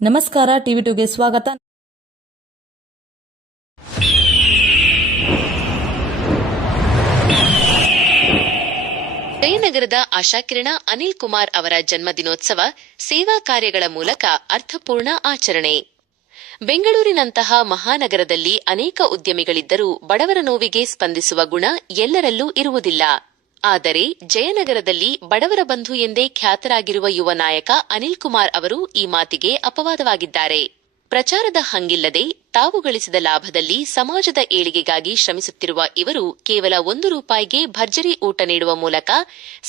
ನಮಸ್ಕಾರ, ಟಿವಿ2ಗೆ ಸ್ವಾಗತ. ಜಯನಗರದ ಆಶಾಕಿರಣ ಅನಿಲ್ ಕುಮಾರ್ ಅವರ ಜನ್ಮದಿನೋತ್ಸವ ಸೇವಾ ಕಾರ್ಯಗಳ ಮೂಲಕ ಅರ್ಥಪೂರ್ಣ ಆಚರಣೆ. ಬೆಂಗಳೂರಿನಂತಹ ಮಹಾನಗರದಲ್ಲಿ ಅನೇಕ ಉದ್ಯಮಿಗಳಿದ್ದರೂ ಬಡವರ ನೋವಿಗೆ ಸ್ಪಂದಿಸುವ ಗುಣ ಎಲ್ಲರಲ್ಲೂ ಇರುವುದಿಲ್ಲ. ಆದರೆ ಜಯನಗರದಲ್ಲಿ ಬಡವರ ಬಂಧು ಎಂದೇ ಖ್ಯಾತರಾಗಿರುವ ಯುವ ನಾಯಕ ಅನಿಲ್ ಕುಮಾರ್ ಅವರು ಈ ಮಾತಿಗೆ ಅಪವಾದವಾಗಿದ್ದಾರೆ. ಪ್ರಚಾರದ ಹಂಗಿಲ್ಲದೆ ತಾವು ಗಳಿಸಿದ ಲಾಭದಲ್ಲಿ ಸಮಾಜದ ಏಳಿಗೆಗಾಗಿ ಶ್ರಮಿಸುತ್ತಿರುವ ಇವರು ಕೇವಲ ₹1ಗೆ ಭರ್ಜರಿ ಊಟ ನೀಡುವ ಮೂಲಕ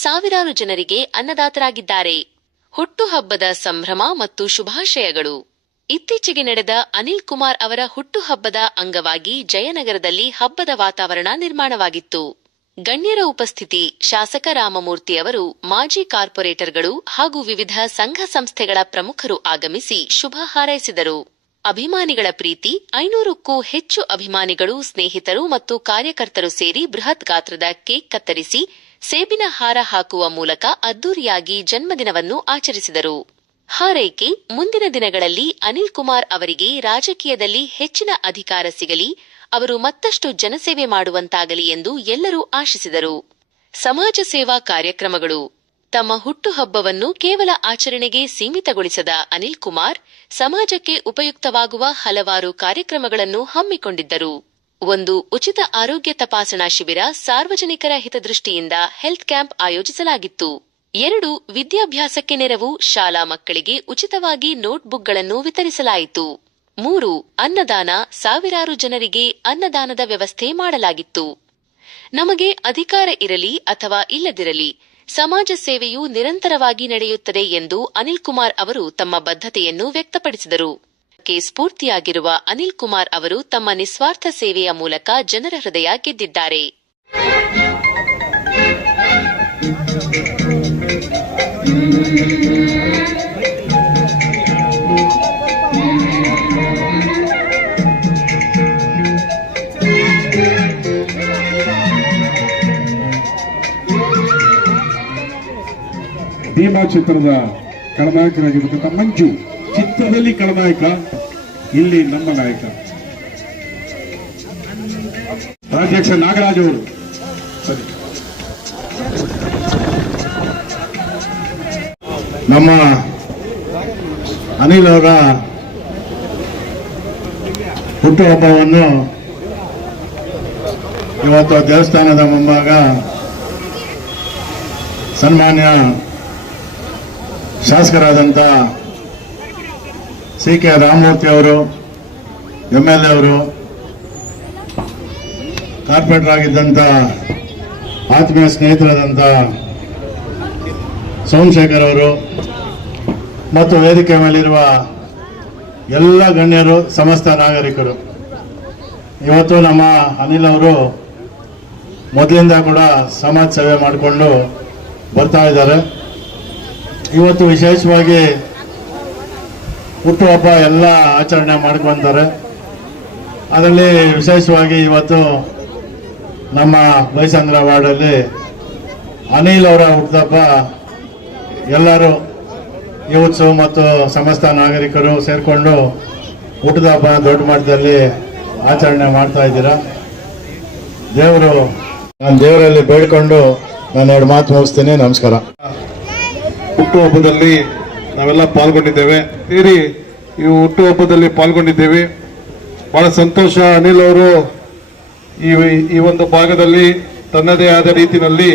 ಸಾವಿರಾರು ಜನರಿಗೆ ಅನ್ನದಾತರಾಗಿದ್ದಾರೆ. ಹುಟ್ಟುಹಬ್ಬದ ಸಂಭ್ರಮ ಮತ್ತು ಶುಭಾಶಯಗಳು. ಇತ್ತೀಚೆಗೆ ನಡೆದ ಅನಿಲ್ ಕುಮಾರ್ ಅವರ ಹುಟ್ಟುಹಬ್ಬದ ಅಂಗವಾಗಿ ಜಯನಗರದಲ್ಲಿ ಹಬ್ಬದ ವಾತಾವರಣ ನಿರ್ಮಾಣವಾಗಿತ್ತು. ಗಣ್ಯರ ಉಪಸ್ಥಿತಿ, ಶಾಸಕ ರಾಮಮೂರ್ತಿ ಅವರು, ಮಾಜಿ ಕಾರ್ಪೊರೇಟರ್ಗಳು ಹಾಗೂ ವಿವಿಧ ಸಂಘ ಸಂಸ್ಥೆಗಳ ಪ್ರಮುಖರು ಆಗಮಿಸಿ ಶುಭ ಹಾರೈಸಿದರು. ಅಭಿಮಾನಿಗಳ ಪ್ರೀತಿ. 500ಕ್ಕೂ ಹೆಚ್ಚು ಅಭಿಮಾನಿಗಳು, ಸ್ನೇಹಿತರು ಮತ್ತು ಕಾರ್ಯಕರ್ತರು ಸೇರಿ ಬೃಹತ್ ಗಾತ್ರದ ಕೇಕ್ ಕತ್ತರಿಸಿ ಸೇಬಿನ ಹಾರ ಹಾಕುವ ಮೂಲಕ ಅದ್ದೂರಿಯಾಗಿ ಜನ್ಮದಿನವನ್ನು ಆಚರಿಸಿದರು. ಹಾರೈಕೆ: ಮುಂದಿನ ದಿನಗಳಲ್ಲಿ ಅನಿಲ್ ಕುಮಾರ್ ಅವರಿಗೆ ರಾಜಕೀಯದಲ್ಲಿ ಹೆಚ್ಚಿನ ಅಧಿಕಾರ ಸಿಗಲಿ, ಅವರು ಮತ್ತಷ್ಟು ಜನಸೇವೆ ಮಾಡುವಂತಾಗಲಿ ಎಂದು ಎಲ್ಲರೂ ಆಶಿಸಿದರು. ಸಮಾಜ ಸೇವಾ ಕಾರ್ಯಕ್ರಮಗಳು. ತಮ್ಮ ಹುಟ್ಟುಹಬ್ಬವನ್ನು ಕೇವಲ ಆಚರಣೆಗೆ ಸೀಮಿತಗೊಳಿಸದ ಅನಿಲ್ ಕುಮಾರ್ ಸಮಾಜಕ್ಕೆ ಉಪಯುಕ್ತವಾಗುವ ಹಲವಾರು ಕಾರ್ಯಕ್ರಮಗಳನ್ನು ಹಮ್ಮಿಕೊಂಡಿದ್ದರು. 1. ಉಚಿತ ಆರೋಗ್ಯ ತಪಾಸಣಾ ಶಿಬಿರ, ಸಾರ್ವಜನಿಕರ ಹಿತದೃಷ್ಟಿಯಿಂದ ಹೆಲ್ತ್ ಕ್ಯಾಂಪ್ ಆಯೋಜಿಸಲಾಗಿತ್ತು. 2. ವಿದ್ಯಾಭ್ಯಾಸಕ್ಕೆ ನೆರವು, ಶಾಲಾ ಮಕ್ಕಳಿಗೆ ಉಚಿತವಾಗಿ ನೋಟ್ಬುಕ್ಗಳನ್ನು ವಿತರಿಸಲಾಯಿತು. 3. ಅನ್ನದಾನ, ಸಾವಿರಾರು ಜನರಿಗೆ ಅನ್ನದಾನದ ವ್ಯವಸ್ಥೆ ಮಾಡಲಾಗಿತ್ತು. ನಮಗೆ ಅಧಿಕಾರ ಇರಲಿ ಅಥವಾ ಇಲ್ಲದಿರಲಿ, ಸಮಾಜ ಸೇವೆಯು ನಿರಂತರವಾಗಿ ನಡೆಯುತ್ತದೆ ಎಂದು ಅನಿಲ್ ಕುಮಾರ್ ಅವರು ತಮ್ಮ ಬದ್ಧತೆಯನ್ನು ವ್ಯಕ್ತಪಡಿಸಿದರು. ಸ್ಫೂರ್ತಿಯಾಗಿರುವ ಅನಿಲ್ ಕುಮಾರ್ ಅವರು ತಮ್ಮ ನಿಸ್ವಾರ್ಥ ಸೇವೆಯ ಮೂಲಕ ಜನರ ಹೃದಯ ಗೆದ್ದಿದ್ದಾರೆ. ಭೀಮಾ ಚಿತ್ರದ ಖಳನಾಯಕರಾಗಿರ್ತಕ್ಕಂಥ ಮಂಜು, ಚಿತ್ರದಲ್ಲಿ ಖಳನಾಯಕ, ಇಲ್ಲಿ ನಮ್ಮ ನಾಯಕ ರಾಜ್ಯಾಧ್ಯಕ್ಷ ನಾಗರಾಜ್ ಅವರು. ಸರಿ, ನಮ್ಮ ಅನಿಲ್ ಅವರ ಹುಟ್ಟುಹಬ್ಬವನ್ನು ಇವತ್ತು ದೇವಸ್ಥಾನದ ಮುಂಭಾಗ ಸನ್ಮಾನ್ಯ ಶಾಸಕರಾದಂಥ ಸಿ.ಕೆ. ರಾಮಮೂರ್ತಿ ಅವರು, MLA ಅವರು, ಕಾರ್ಪೊರೇಟರ್ ಆಗಿದ್ದಂಥ ಆತ್ಮೀಯ ಸ್ನೇಹಿತರಾದಂಥ ಸೋಮಶೇಖರ್ ಅವರು ಮತ್ತು ವೇದಿಕೆ ಮೇಲಿರುವ ಎಲ್ಲ ಗಣ್ಯರು, ಸಮಸ್ತ ನಾಗರಿಕರು, ಇವತ್ತು ನಮ್ಮ ಅನಿಲ್ ಅವರು ಮೊದಲಿಂದ ಕೂಡ ಸಮಾಜ ಸೇವೆ ಮಾಡಿಕೊಂಡು ಬರ್ತಾ ಇದ್ದಾರೆ. ಇವತ್ತು ವಿಶೇಷವಾಗಿ ಹುಟ್ಟುಹಬ್ಬ ಎಲ್ಲ ಆಚರಣೆ ಮಾಡ್ಕೊಂತಾರೆ. ಅದರಲ್ಲಿ ವಿಶೇಷವಾಗಿ ಇವತ್ತು ನಮ್ಮ ಬೈಸಂದ್ರ ವಾರ್ಡಲ್ಲಿ ಅನಿಲ್ ಅವರ ಹುಟ್ಟುಹಬ್ಬ ಎಲ್ಲರೂ ಯೂತ್ಸು ಮತ್ತು ಸಮಸ್ತ ನಾಗರಿಕರು ಸೇರಿಕೊಂಡು ಹುಟ್ಟುಹಬ್ಬ ದೊಡ್ಡ ಮಟ್ಟದಲ್ಲಿ ಆಚರಣೆ ಮಾಡ್ತಾ ಇದ್ದೀರಾ. ನಾನು ದೇವರಲ್ಲಿ ಬೇಡ್ಕೊಂಡು ನಾನು 2 ಮಾತು ಮುಗಿಸ್ತೀನಿ. ನಮಸ್ಕಾರ. ಹುಟ್ಟುಹಬ್ಬದಲ್ಲಿ ನಾವೆಲ್ಲ ಪಾಲ್ಗೊಂಡಿದ್ದೇವೆ, ಸೇರಿ ಈ ಹುಟ್ಟುಹಬ್ಬದಲ್ಲಿ ಪಾಲ್ಗೊಂಡಿದ್ದೇವೆ. ಬಹಳ ಸಂತೋಷ. ಅನಿಲ್ ಅವರು ಈ ಒಂದು ಭಾಗದಲ್ಲಿ ತನ್ನದೇ ಆದ ರೀತಿಯಲ್ಲಿ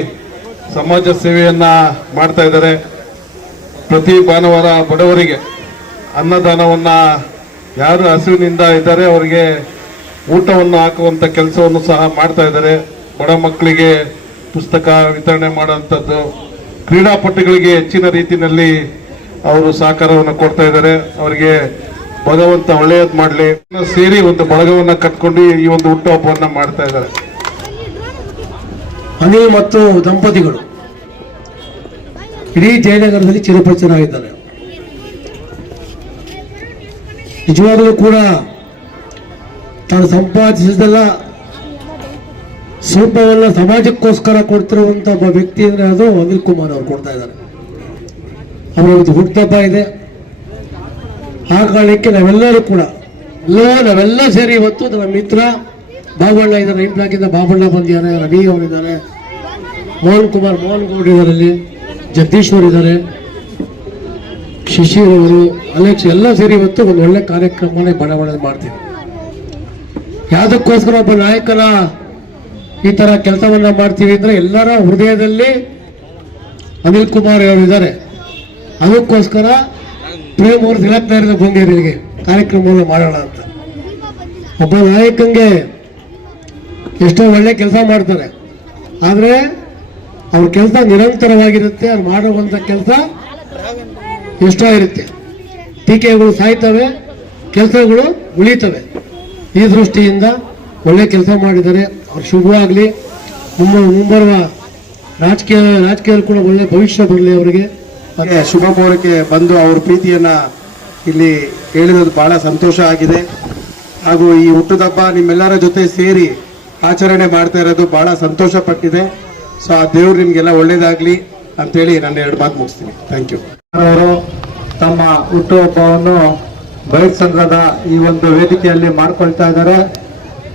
ಸಮಾಜ ಸೇವೆಯನ್ನ ಮಾಡ್ತಾ ಇದ್ದಾರೆ. ಪ್ರತಿ ಭಾನುವಾರ ಬಡವರಿಗೆ ಅನ್ನದಾನವನ್ನ, ಯಾರು ಹಸಿವಿನಿಂದ ಇದ್ದಾರೆ ಅವರಿಗೆ ಊಟವನ್ನು ಹಾಕುವಂತ ಕೆಲಸವನ್ನು ಸಹ ಮಾಡ್ತಾ ಇದ್ದಾರೆ. ಬಡ ಮಕ್ಕಳಿಗೆ ಪುಸ್ತಕ ವಿತರಣೆ ಮಾಡುವಂಥದ್ದು, ಕ್ರೀಡಾಪಟುಗಳಿಗೆ ಹೆಚ್ಚಿನ ರೀತಿಯಲ್ಲಿ ಅವರು ಸಹಕಾರವನ್ನು ಕೊಡ್ತಾ ಇದ್ದಾರೆ. ಅವರಿಗೆ ಭಗವಂತ ಒಳ್ಳೆಯದು ಮಾಡಲಿ. ಸೇರಿ ಒಂದು ಬಳಗವನ್ನ ಕಟ್ಕೊಂಡು ಈ ಒಂದು ಹುಟ್ಟುಹಬ್ಬವನ್ನ ಮಾಡ್ತಾ ಇದ್ದಾರೆ. ಅನಿಲ್ ಮತ್ತು ದಂಪತಿಗಳು ಇಡೀ ಜಯನಗರದಲ್ಲಿ ಚಿರಪರಿಚಿತರಾಗಿದ್ದಾರೆ. ನಿಜವಾಗಲೂ ಕೂಡ ತಾನು ಸಂಪಾದಿಸಿದೆಲ್ಲ ಸ್ವಲ್ಪವೆಲ್ಲ ಸಮಾಜಕ್ಕೋಸ್ಕರ ಕೊಡ್ತಿರುವಂತ ಒಬ್ಬ ವ್ಯಕ್ತಿ ಅಂದ್ರೆ ಅದು ಅನಿಲ್ ಕುಮಾರ್ ಅವರು ಕೊಡ್ತಾ ಇದ್ದಾರೆ. ಅವರ ಒಂದು ಹುಟ್ಟುಹಬ್ಬ ಇದೆ. ಆ ಕಾರಣಕ್ಕೆ ನಾವೆಲ್ಲರೂ ಕೂಡ ನಾವೆಲ್ಲ ಸೇರಿ ಇವತ್ತು ನಮ್ಮ ಮಿತ್ರ ಬಾಬಣ್ಣ ಇದ್ದಾರೆ, ರೈಟ್ ಬ್ಲಾಕಿಂದ ಬಾಬಣ್ಣ ಬಂದಿದ್ದಾರೆ, ರವಿ ಅವರಿದ್ದಾರೆ, ಮೋಹನ್ ಗೌಡ್ ಇದ್ದಾರೆ, ಅಲ್ಲಿ ಜಗದೀಶ್ವರ್ ಇದ್ದಾರೆ, ಶಿಶಿರ್ ಅವರು, ಅಲೆಕ್ಸ್ ಎಲ್ಲ ಸೇರಿ ಇವತ್ತು ಒಂದು ಒಳ್ಳೆ ಕಾರ್ಯಕ್ರಮನೇ ಬಡವಣೆ ಮಾಡ್ತೀವಿ. ಯಾವುದಕ್ಕೋಸ್ಕರ ಒಬ್ಬ ನಾಯಕನ ಈ ತರ ಕೆಲಸವನ್ನ ಮಾಡ್ತೀವಿ ಅಂದ್ರೆ ಎಲ್ಲರ ಹೃದಯದಲ್ಲಿ ಅನಿಲ್ ಕುಮಾರ್ ಅವರು ಇದ್ದಾರೆ. ಅದಕ್ಕೋಸ್ಕರ ಪ್ರೇಮ್ ಅವರು ತಿಳಕ್ತಾ ಇರೋದು ಬಂದಿರಿಗೆ ಕಾರ್ಯಕ್ರಮವನ್ನು ಮಾಡೋಣ ಅಂತ. ಒಬ್ಬ ನಾಯಕಂಗೆ ಎಷ್ಟೋ ಒಳ್ಳೆ ಕೆಲಸ ಮಾಡ್ತಾರೆ, ಆದರೆ ಅವ್ರ ಕೆಲಸ ನಿರಂತರವಾಗಿರುತ್ತೆ. ಅವ್ರು ಮಾಡುವಂಥ ಕೆಲಸ ಎಷ್ಟೋ ಇರುತ್ತೆ. ಟೀಕೆಗಳು ಸಾಯ್ತವೆ, ಕೆಲಸಗಳು ಉಳಿತವೆ. ಈ ದೃಷ್ಟಿಯಿಂದ ಒಳ್ಳೆ ಕೆಲಸ ಮಾಡಿದ್ದಾರೆ. ಅವ್ರು ಶುಭವಾಗಲಿ. ಮುಂಬರುವ ರಾಜಕೀಯದಲ್ಲಿ ಕೂಡ ಒಳ್ಳೆ ಭವಿಷ್ಯ ಬರಲಿ ಅವರಿಗೆ. ಮತ್ತೆ ಶುಭ ಕೋರಕ್ಕೆ ಬಂದು ಅವ್ರ ಪ್ರೀತಿಯನ್ನ ಇಲ್ಲಿ ಹೇಳಿರೋದು ಬಹಳ ಸಂತೋಷ ಆಗಿದೆ. ಹಾಗೂ ಈ ಹುಟ್ಟುಹಬ್ಬ ನಿಮ್ಮೆಲ್ಲರ ಜೊತೆ ಸೇರಿ ಆಚರಣೆ ಮಾಡ್ತಾ ಇರೋದು ಬಹಳ ಸಂತೋಷ ಪಟ್ಟಿದೆ. ಸೊ ಆ ದೇವ್ರು ನಿಮ್ಗೆಲ್ಲ ಒಳ್ಳೇದಾಗ್ಲಿ ಅಂತೇಳಿ ನಾನು 2 ಮಾತು ಮುಗಿಸ್ತೀನಿ. Thank you. ಅವರು ತಮ್ಮ ಹುಟ್ಟುಹಬ್ಬವನ್ನು ಬೈಕ್ ಸಂಘದ ಈ ಒಂದು ವೇದಿಕೆಯಲ್ಲಿ ಮಾಡ್ಕೊಳ್ತಾ ಇದ್ದಾರೆ.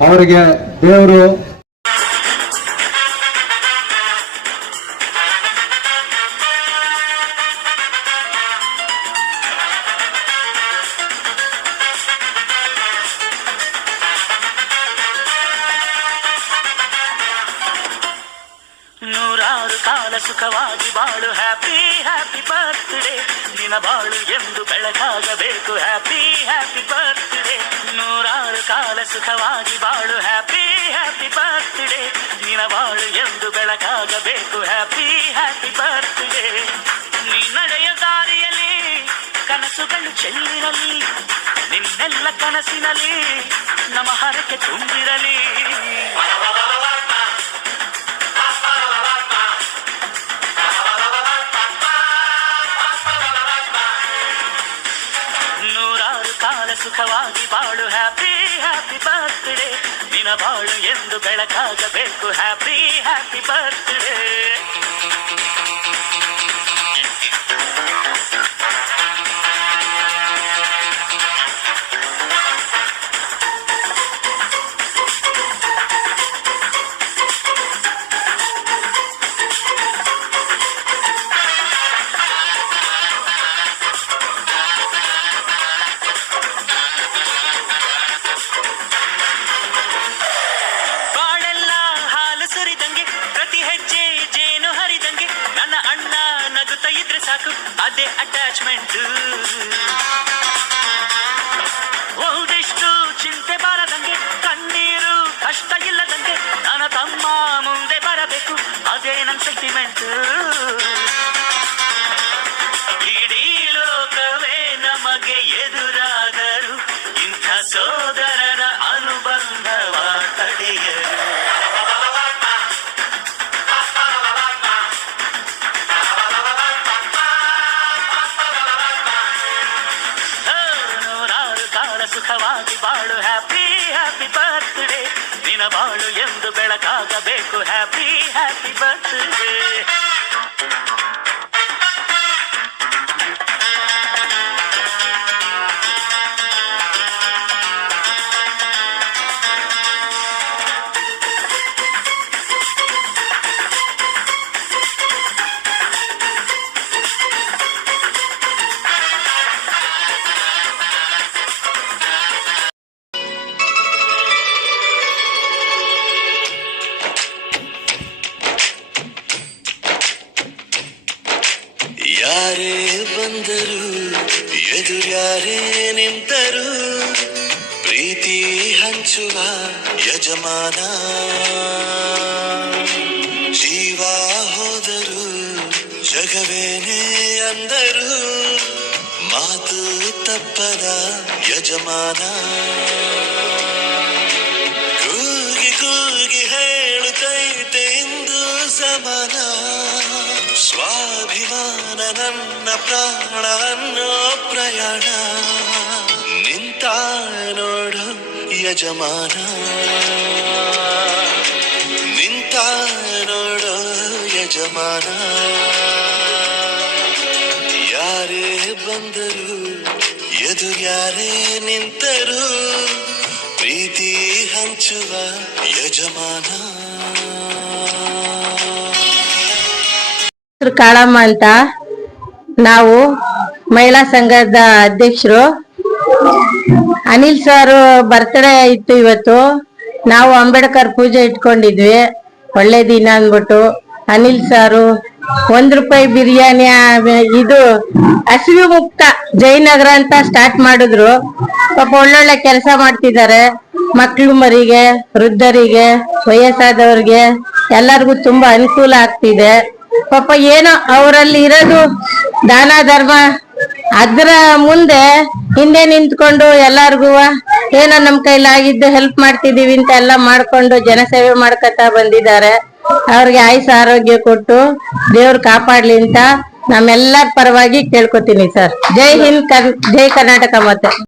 ಅವರಿಗೆ ದೇವರು ನೂರಾರು ಕಾಲ ಸುಖವಾಗಿ ಬಾಳು. ಹ್ಯಾಪಿ ಹ್ಯಾಪಿ ಬರ್ತ್ಡೇ, ನಿನ್ನ ಬಾಳು ಎಂದು ಬೆಳಕಾಗಬೇಕು. ಹ್ಯಾಪಿ ಹ್ಯಾಪಿ ಬರ್ತ್ಡೇ, ನೂರಾರು ಕಾಲ ಸುಖವಾಗಿ ಬಾಳು. ಹ್ಯಾಪಿ ಹ್ಯಾಪಿ ಬರ್ತ್ಡೇ, ನಿನ್ನ ಬಾಳು ಎಂದು ಬೆಳಕಾಗಬೇಕು. Happy happy birthday. ನೀ ನಡೆಯ ದಾರಿಯಲ್ಲಿ ಕನಸುಗಳು ಚೆಲ್ಲಿರಲಿ, ನಿನ್ನೆಲ್ಲ ಕನಸಿನಲ್ಲಿ ನಮ್ಮ ಹರಕೆ ತುಂಬಿರಲಿ. ನೂರಾರು ಕಾಲ ಸುಖವಾಗಿ ಬಾಳು. ಹ್ಯಾಪಿ ಹ್ಯಾಪಿ ಬರ್ತ್ಡೇ, ನಿನ್ನ ಬಾಳು ಎಂದು ಬೆಳಕಾಗಬೇಕು. Happy happy birthday. ಬಾಳೆಲ್ಲ ಹಾಲು ಸುರಿದಂಗೆ, ಪ್ರತಿ ಹೆಜ್ಜೆ ಜೇನು ಹರಿದಂಗೆ, ನನ್ನ ಅಣ್ಣ ನಗುತ್ತಾ ಇದ್ರೆ ಸಾಕು, ಅದೇ ಅಟ್ಯಾಚ್ಮೆಂಟ್. ಒಂದಿಷ್ಟು ಚಿಂತೆ ಬಾರದಂಗೆ, ಕಣ್ಣೀರು ಕಷ್ಟ ಇಲ್ಲದಂಗೆ, ನನ್ನ ತಮ್ಮ ಮುಂದೆ ಬರಬೇಕು, ಅದೇ ನನ್ನ ಸೆಂಟಿಮೆಂಟ್. ಇಡೀ ಲೋಕವೇ ನಮಗೆ ಎದುರಾದರು, ಇಂಥ ಸೋದರರ ಅನುಬಂಧವ ತಡೆಯರು. ನೂರಾರು ಕಾಲ ಸುಖವಾಗಿ ಬಾಳು. ಹ್ಯಾಪಿ ಹ್ಯಾಪಿ ಬರ್ತ್ಡೇ, ನಿನ್ನ ಬಾಳು ಎಂದು ಬೆಳಕಾಗಬೇಕು. Happy happy birthday. ಯಾರೇ ಬಂದರು ಎದುರ್ಯಾರೇ ನಿಂತರು, ಪ್ರೀತಿ ಹಂಚುವ ಯಜಮಾನ. ಜೀವ ಹೋದರು ಜಗವೇನೇ ಅಂದರು, ಮಾತು ತಪ್ಪದ ಯಜಮಾನ. ಕೂಗಿ ಕೂಗಿ ಹೇಳುತ್ತೈತೆ ಇಂದು ಸಮಾನ, ಸ್ವಾಭಿಮಾನ ನನ್ನ ಪ್ರಾಣ ಅನ್ನೋ ಪ್ರಯಾಣ. ನಿಂತ ನೋಡು ಯಜಮಾನ, ನಿಂತ ನೋಡು ಯಜಮಾನ. ಯಾರೇ ಬಂದರು ಎದುರ್ಯಾರೇ ನಿಂತರೂ ಪ್ರೀತಿ ಹಂಚುವ ಯಜಮಾನ. ಕಾಳಮ್ಮ ಅಂತ, ನಾವು ಮಹಿಳಾ ಸಂಘದ ಅಧ್ಯಕ್ಷರು. ಅನಿಲ್ ಸರ್ ಬರ್ತ್ಡೇ ಇತ್ತು ಇವತ್ತು. ನಾವು ಅಂಬೇಡ್ಕರ್ ಪೂಜೆ ಇಟ್ಕೊಂಡಿದ್ವಿ, ಒಳ್ಳೆ ದಿನ ಅಂದ್ಬಿಟ್ಟು. ಅನಿಲ್ ಸಾರು ₹1 ಬಿರಿಯಾನಿ, ಇದು ಹಸಿವು ಮುಕ್ತ ಜಯನಗರ ಅಂತ ಸ್ಟಾರ್ಟ್ ಮಾಡಿದ್ರು. ಪಾಪ ಒಳ್ಳೊಳ್ಳೆ ಕೆಲಸ ಮಾಡ್ತಿದ್ದಾರೆ. ಮಕ್ಳು ಮರಿಗೆ, ವೃದ್ಧರಿಗೆ, ವಯಸ್ಸಾದವ್ರಿಗೆ ಎಲ್ಲರಿಗೂ ತುಂಬಾ ಅನುಕೂಲ ಆಗ್ತಿದೆ. ಪಾಪ ಏನೋ ಅವರಲ್ಲಿ ಇರೋದು ದಾನ ಧರ್ಮ, ಅದ್ರ ಮುಂದೆ ಹಿಂದೆ ನಿಂತ್ಕೊಂಡು ಎಲ್ಲಾರ್ಗು ಏನೋ ನಮ್ ಕೈಲಾಗಿದ್ದು ಹೆಲ್ಪ್ ಮಾಡ್ತಿದೀವಿ ಅಂತ ಎಲ್ಲ ಮಾಡ್ಕೊಂಡು ಜನಸೇವೆ ಮಾಡ್ಕೊತಾ ಬಂದಿದ್ದಾರೆ. ಅವ್ರಿಗೆ ಆಯುಷ್ ಆರೋಗ್ಯ ಕೊಟ್ಟು ದೇವ್ರು ಕಾಪಾಡ್ಲಿ ಅಂತ ನಮ್ಮೆಲ್ಲರ ಪರವಾಗಿ ಕೇಳ್ಕೊತೀನಿ ಸರ್. ಜೈ ಹಿಂದ್, ಜೈ ಕರ್ನಾಟಕ. ಮತ್ತೆ